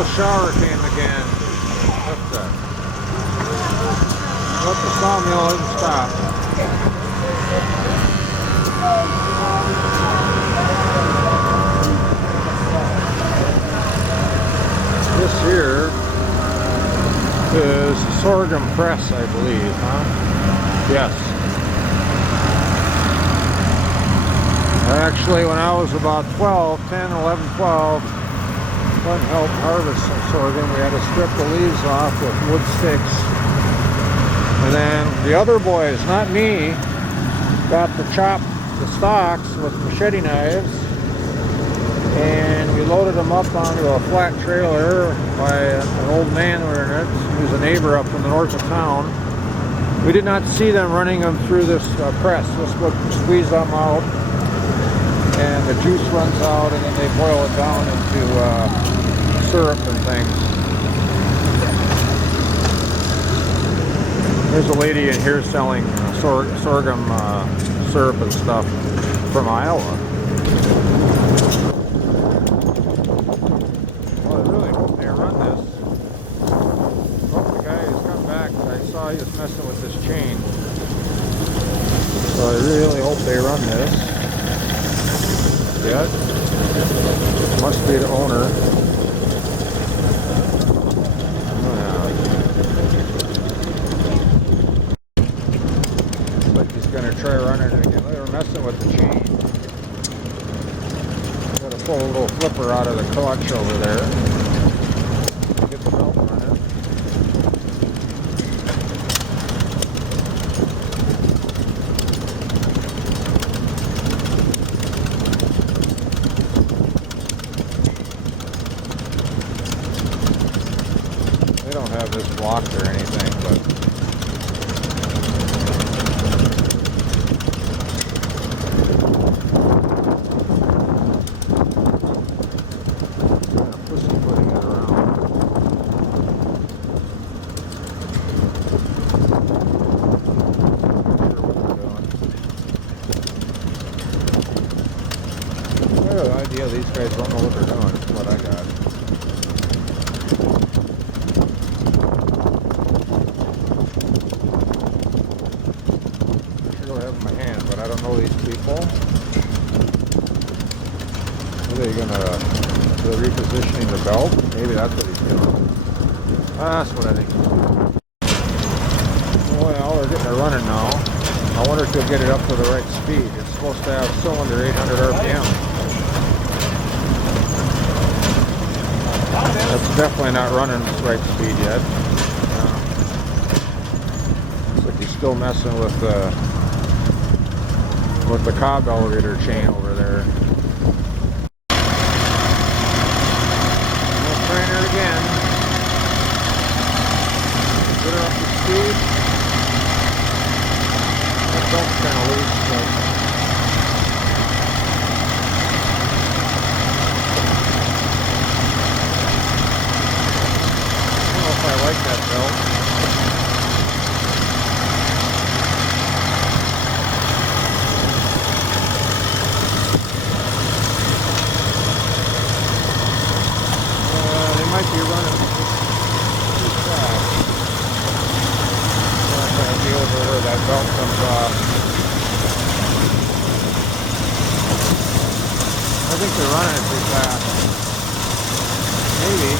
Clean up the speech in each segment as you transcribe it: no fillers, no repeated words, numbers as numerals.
Oh, shower came again. What's that? But the sawmill isn't stopped. This here is sorghum press, I believe, huh? Yes. Actually, when I was about 12, 10, 11, 12, went and helped harvest some sorghum. We had to strip the leaves off with wood sticks. And then the other boys, not me, got to chop the stalks with machete knives. And we loaded them up onto a flat trailer by an old man in it. He was a neighbor up from the north of town. We did not see them running them through this press. This would squeeze them out, and the juice runs out, and then they boil it down into syrup and things. There's a lady in here selling sorghum syrup and stuff from Iowa. He was messing with this chain, so I really hope they run this. Yet, must be the owner. Looks like he's gonna try running it again. They were messing with the chain. Gotta pull a little flipper out of the clutch over there. Get the belt running. They don't have this blocked or anything, but kind of pussyfooting it around. Not sure what they're doing. I have no idea. These guys don't know what they're doing. That's what I got. But I don't know these people. Are they gonna they're repositioning the belt? Maybe that's what he's doing. That's what I think he's doing. Well, they're getting it running now. I wonder if they'll get it up to the right speed. It's supposed to have cylinder 800 RPM. That's definitely not running its right speed yet. Looks like he's still messing with the cob elevator chain over there. We'll train her again. Get her up to speed. That belt's kind of loose, but I don't know if I like that belt. Might be running too fast. I'm not going to deal with where that belt comes off. I think they're running it too fast. Maybe.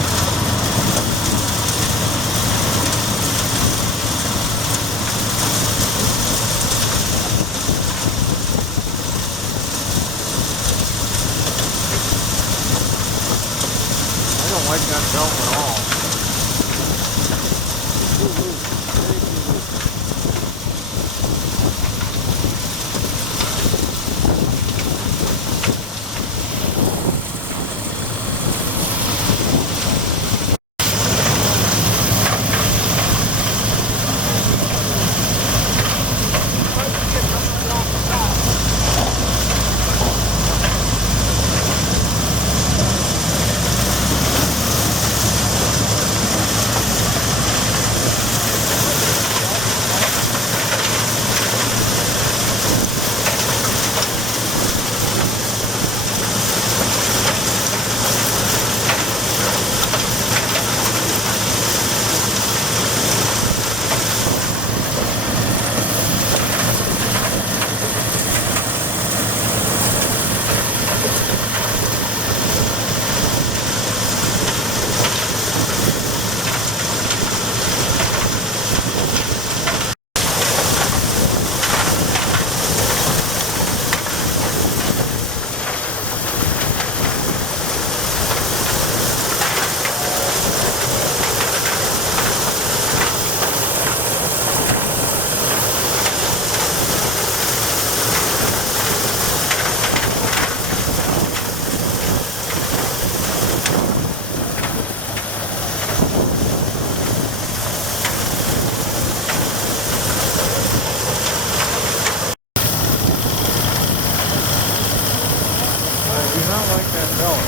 I don't like that belt at all. Too loose. Way too loose. like that belt.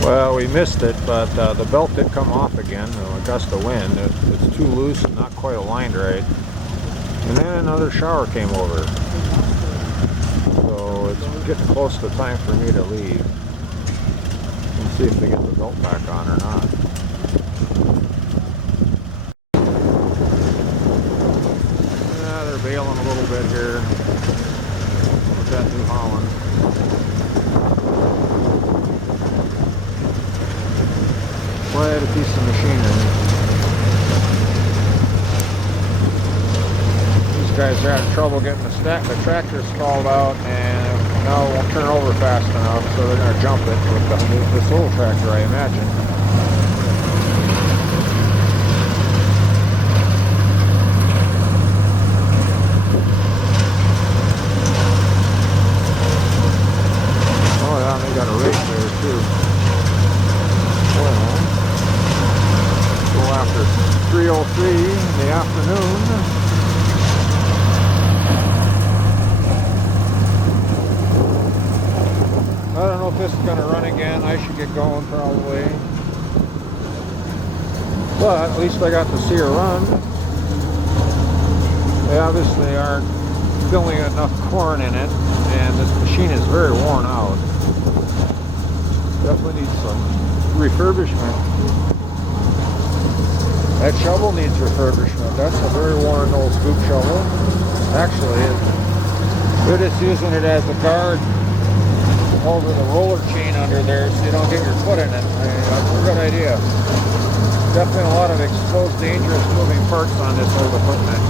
Well, we missed it, but the belt did come off again, a gust of wind. It's too loose and not quite aligned right. And then another shower came over. So it's getting close to time for me to leave. Let's see if they get the belt back on or not. Yeah, they're bailing a little bit here with that New Holland. Quite a piece of machinery. These guys are having trouble getting the tractor stalled out, and now it won't turn over fast enough, so they're going to jump it with this little tractor, I imagine. Oh yeah, they got a rake there too. After 3:03 in the afternoon. I don't know if this is going to run again. I should get going probably. But at least I got to see her run. They obviously aren't filling enough corn in it, and this machine is very worn out. Definitely needs some refurbishment. That shovel needs refurbishment. That's a very worn old scoop shovel. Actually, they're just using it as a guard over the roller chain under there so you don't get your foot in it. That's a good idea. Definitely a lot of exposed, dangerous moving parts on this old equipment.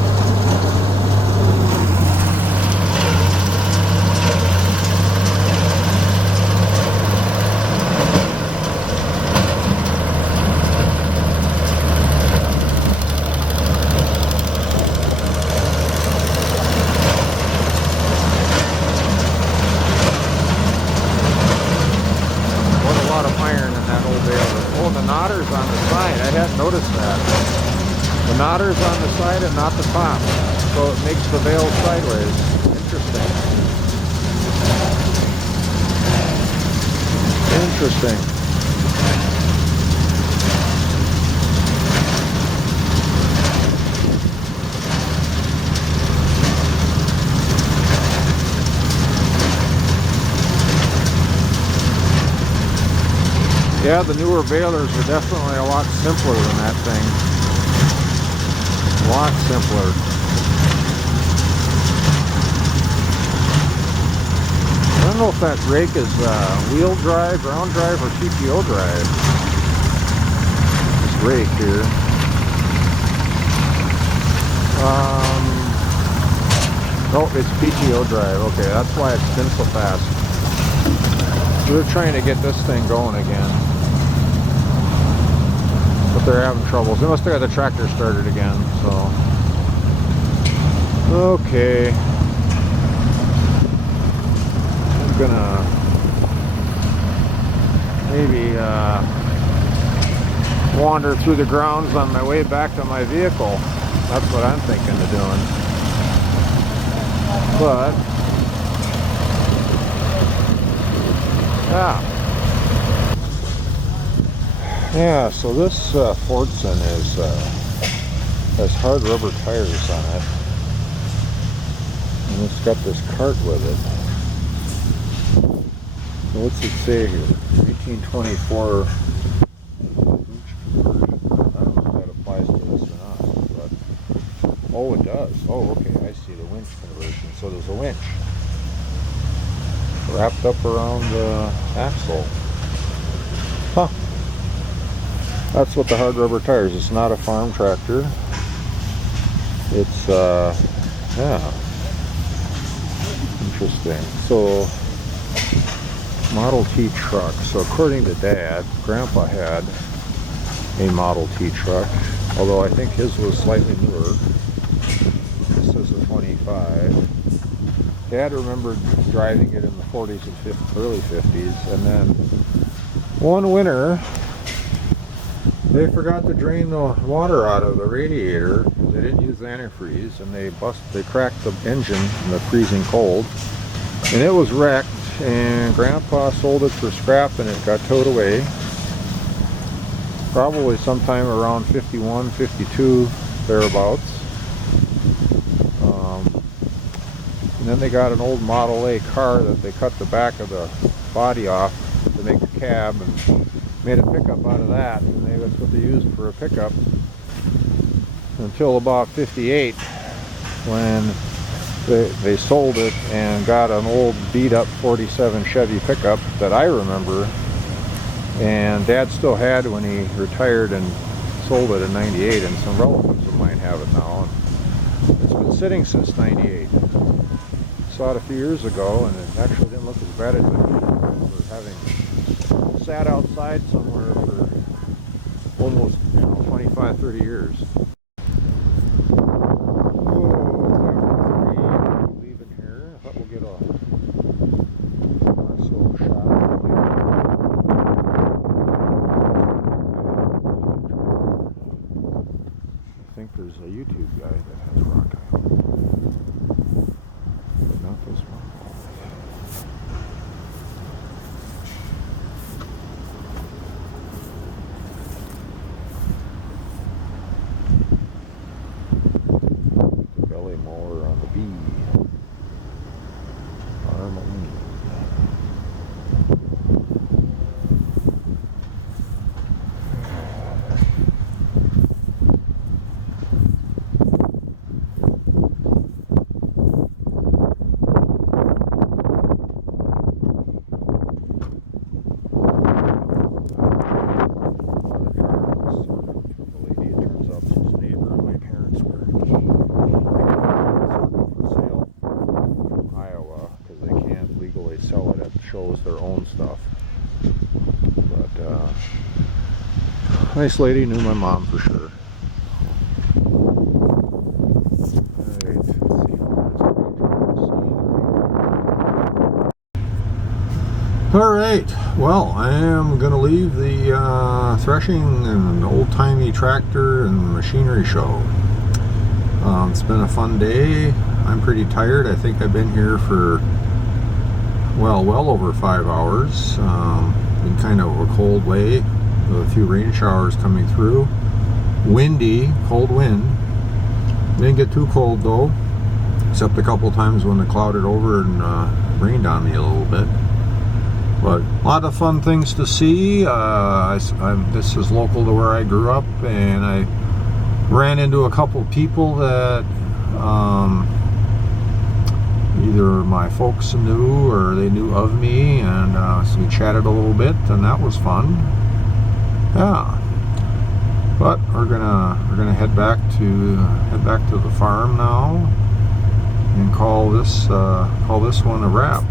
Notice that. The knotter's on the side and not the top, so it makes the bale sideways. Interesting. Interesting. Yeah, the newer balers are definitely a lot simpler than that thing. A lot simpler. don't know if that rake is wheel drive, ground drive, or PTO drive. This rake here. Oh, it's PTO drive. Okay, that's why it spins so fast. They're trying to get this thing going again, but they're having troubles. They must have got the tractor started again. So, okay. Gonna maybe wander through the grounds on my way back to my vehicle. That's what I'm thinking of doing. But yeah, so this Fordson has hard rubber tires on it, and it's got this cart with it. So what's it say here? 1824 inch conversion. I don't know if that applies to this or not, but oh, it does. Oh, okay, I see the winch conversion. So there's a winch wrapped up around the axle. Huh. That's what the hard rubber tires. It's not a farm tractor. It's yeah. Interesting. So Model T truck. So according to Dad, Grandpa had a Model T truck, although I think his was slightly newer. This is a 25. Dad remembered driving it in the 40s and early 50s, and then one winter they forgot to drain the water out of the radiator. They didn't use antifreeze, and they cracked the engine in the freezing cold, and it was wrecked. And Grandpa sold it for scrap, and it got towed away probably sometime around 51, 52, thereabouts. And then they got an old Model A car that they cut the back of the body off to make a cab and made a pickup out of that, and that's what they used for a pickup until about 58, when they sold it and got an old beat up 47 Chevy pickup that I remember, and Dad still had when he retired and sold it in 98, and some relatives of mine have it now, and it's been sitting since 98. Saw it a few years ago, and it actually didn't look as bad as I remember having sat outside somewhere for almost 25, 30 years. There's a YouTube guy that has rock island, but not this one. The belly mower on the B. Armoline. Sell it at shows, their own stuff, but nice lady, knew my mom for sure. All right, well, I am gonna leave the threshing and old-timey tractor and machinery show. It's been a fun day. I'm pretty tired. I think I've been here for well over 5 hours. In kind of a cold way, with a few rain showers coming through. Windy, cold wind. Didn't get too cold though, except a couple times when it clouded over and rained on me a little bit. But a lot of fun things to see. This is local to where I grew up, and I ran into a couple people that either my folks knew, or they knew of me, and so we chatted a little bit, and that was fun. Yeah. But we're gonna head back to the farm now and call this one a wrap.